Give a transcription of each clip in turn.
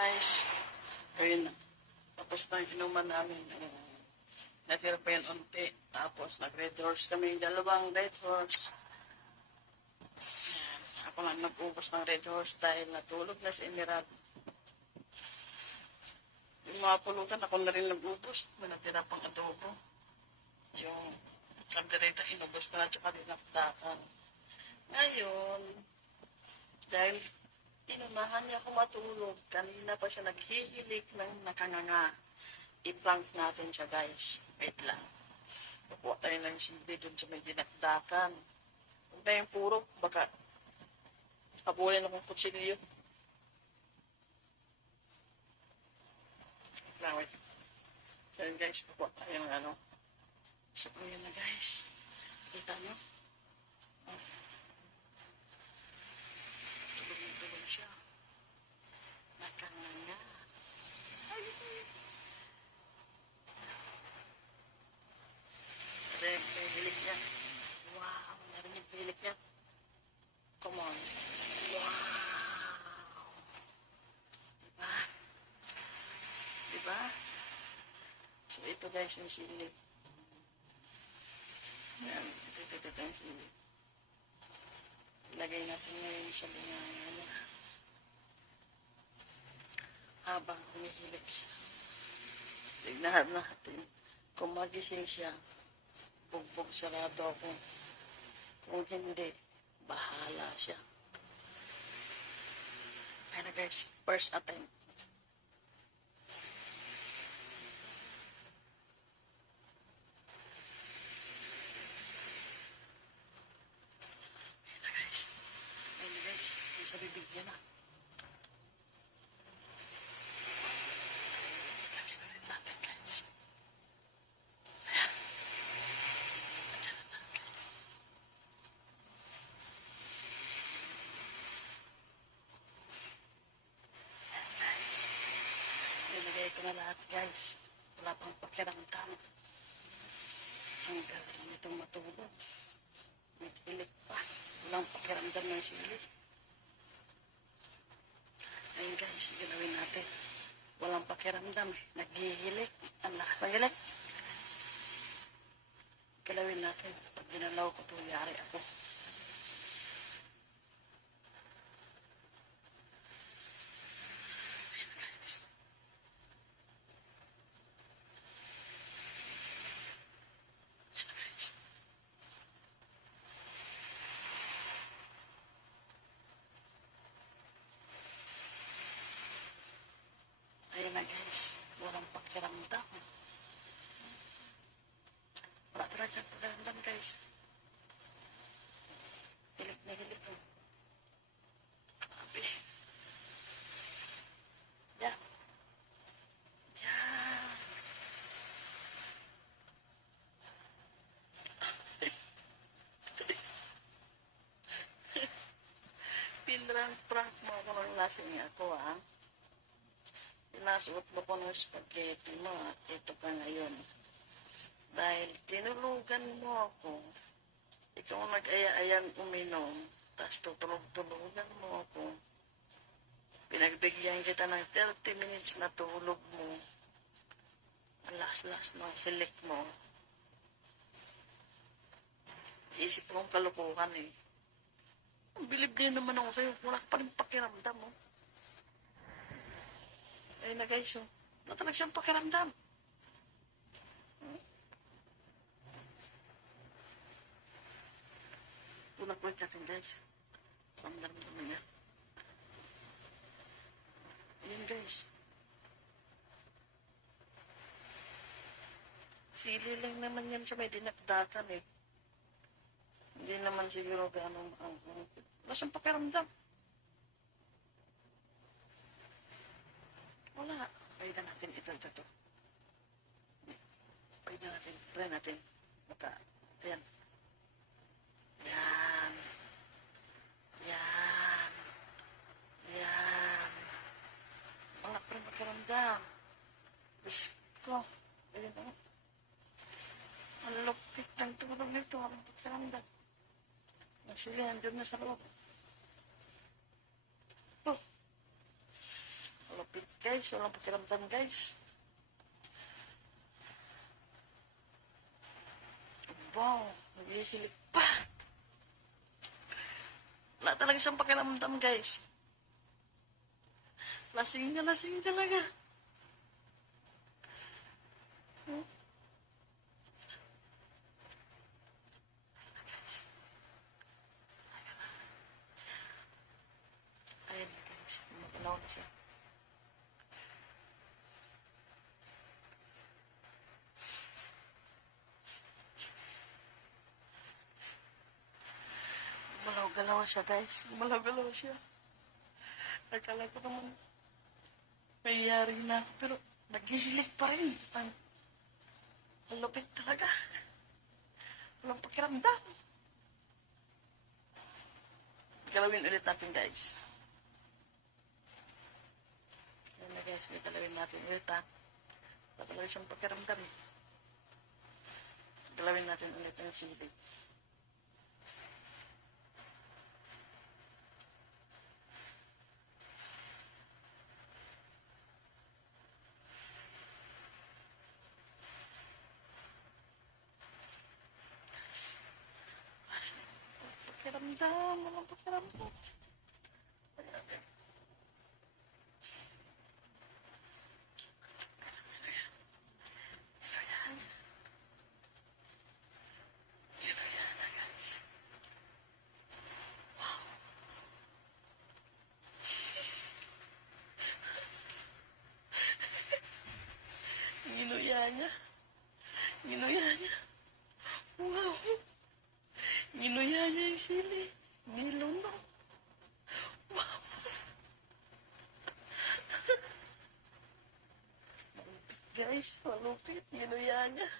Guys, ayun na. Tapos na yung inuman namin. Natira pa yun unti. Tapos nag-red horse kami. Dalawang red horse. Ayan. Ako lang nag-ubos ng red horse dahil natulog na si Emerald. Yung mga pulutan, ako na rin nag-ubos. May natira pang adobo. Yung kandereta, inubos ko na tsaka dinakdakan. Ngayon, dahil inunahan niya ako matulog, kanina pa siya naghihilik ng nakanganga. I-prank natin siya, guys. Wait lang. Kukuha tayo ng sili dun sa may dinakdakan. Huwag na yung puro, baka habulin akong kutsilyo. Wait lang, wait. So yun, guys, kukuha tayo ng ano. So, yun na, guys. Kita nyo? Tulog siya. Nakanganga. Narinig pa yung hilik niya. Wow, narinig pa yung hilik niya. Come on. Wow. Diba? Diba? So, ito guys yung sili. Yan, ito yung sili. Ilagay natin ngayon sa bunganga niya. Habang humihilik siya. Tignan natin kung magising siya. Bugbog sarado ako. Kung hindi, bahala siya. Kaya na guys, first attempt. Ayun na guys. Ayun na guys. Sa bibig niya na. Lagyan na rin natin guys. Ayan. Lagyan na natin guys. Ayan guys. Nilagay ko na lahat guys. Wala pang pakiramdam. Ang galing nitong matulog. May hilik pa. Walang pakiramdam ng sili. Ayun guys, ginawin natin. Walang pakiramdam. Naghihilik. Ang lakas ng hilik. Galawin natin. Pag ginalaw ko ito, yari ako. Ayun guys. Ayun guys. Ayun na guys. Walang pakiramdam. Wala talaga pakiramdam guys. Hilik na hilik ko. Grabe. Yan. Yan. Pinrank-prank mo ako ng lasing ako ah. Pinasuot mo ko ng spaghetti mo at ito ka ngayon. Dahil tinulugan mo ako, ikaw nag-aya-ayang uminom, tapos tutulog-tulugan mo ako. Pinagbigyan kita ng 30 minutes na tulog mo. Ang last ng hilik mo. Isip kong kalukuhan eh. Bilib din naman ako sa'yo. Wala ka pa rin pakiramdam mo. Ayun na guys, oh. Wala talaga siyang pakiramdam. Ulat-ulat natin guys. Ramdam-ramdam niya. Ayun guys. Sili lang naman yan sa may dinakdakan eh. Hindi naman siguro gano'ng wala siyang pakiramdam. Wala. Pwede natin ito. Pwede natin. Try natin. Baka. Ayan. Yan. Yan. Yan. Wala pa rin pakiramdam. Diyos ko. Ayan na. Ang lupit ng tulog nito. Walang pakiramdam. Sili, andun na sa loob. Oh. Malupit guys. Walang pakiramdam guys. Wow. Naghihilip pa. Wala talaga siyang pakiramdam guys. Lasing talaga. Ayan na guys. Magalaw na siya. Gumalaw-galaw siya guys. Gumalaw-galaw siya. Akala ko naman mayayari na ako. Pero naghihilig pa rin. Ang lupit talaga. Walang pakiramdam. Galawin ulit natin guys. Ayan na guys. Galawin natin ulit ha. Patalaga siyang pakiramdam. Galawin natin ulit ang sili. Pakiramdam, walang pakiramdam. Ayan. Ayan na guys. Wow. Ginuya niya. Ginuya niya. Wow. Ginuya niya yung sili. Nilunok. Wow. Malupit guys. Malupit. Ginuya niya.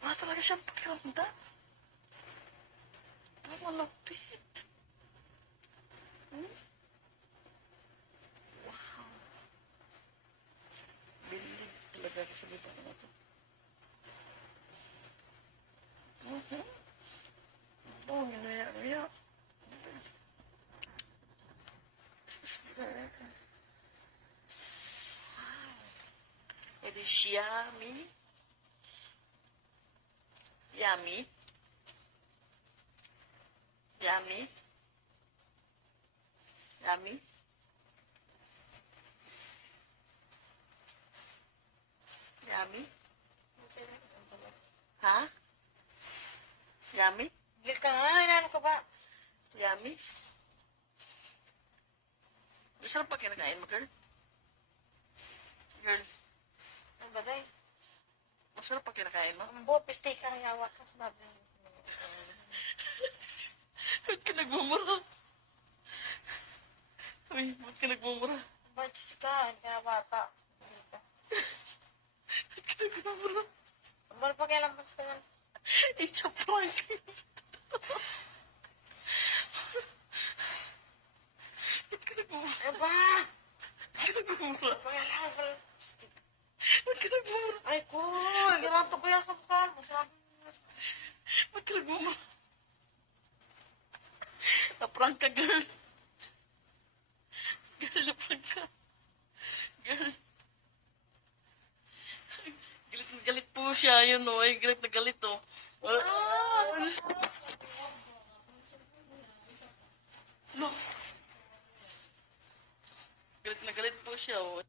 Wala talaga siyang pakiramdam. Malupit. Wow. Bilig talaga ako sa liba na ito. Oh, ginaya-gaya. It is yummy. Yummy. Yummy. Yummy. Yummy. Ha? Yummy? Gil ka nga, inaano ka ba? Yummy? Masarap pa kinakain mo, girl? Girl, Ano ba, day? masarap pa kinakain mo? Ang buo, piste ka ng yawa ka. Sinabi mo. Ba't ka nagmumura? Uy, ba't ka nagmumura? Ba't kasi ka? Hindi ka na bata. Gil ka. Ba't ka nagmumura? Ba't pa kailan pa sa yan? It's a prank. Ba't ka nagmumura? Ano ba? Ba't ka nagmumura? Ba't pa kailan pa piste? Ba't ka nagmumura? Ay ko, ginato ko yan sa mukha mo. Sabi mo. Ba't ka nagmumura? Na-prank ka, girl. Girl, na-prank ka. Girl. Galit na galit po siya. Yun, o. Ay, galit na galit, o. No. Galit na galit po siya, o.